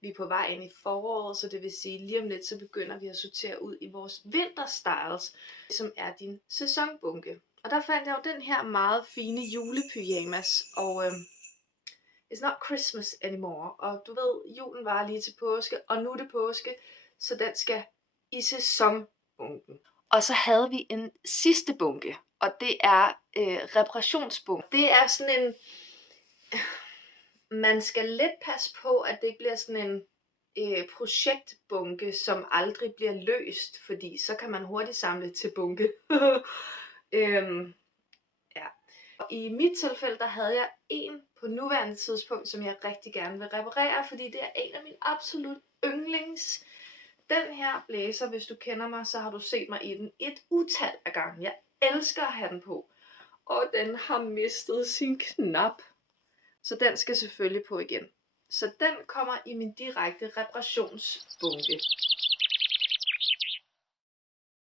Vi er på vej ind i foråret, så det vil sige, lige om lidt, så begynder vi at sortere ud i vores vinterstyles, som er din sæsonbunke. Og der fandt jeg jo den her meget fine julepyjamas, og it's not Christmas anymore. Og du ved, julen var lige til påske, og nu er det påske, så den skal i sæsonbunken. Og så havde vi en sidste bunke, og det er reparationsbunken. Det er sådan en... Man skal lidt passe på, at det ikke bliver sådan en projektbunke, som aldrig bliver løst, fordi så kan man hurtigt samle til bunke. Ja. Og i mit tilfælde, der havde jeg en på nuværende tidspunkt, som jeg rigtig gerne vil reparere, fordi det er en af mine absolut yndlings. Den her blæser, hvis du kender mig, så har du set mig i den et utal af gange. Jeg elsker at have den på. Og den har mistet sin knap. Så den skal selvfølgelig på igen. Så den kommer i min direkte reparationsbunke.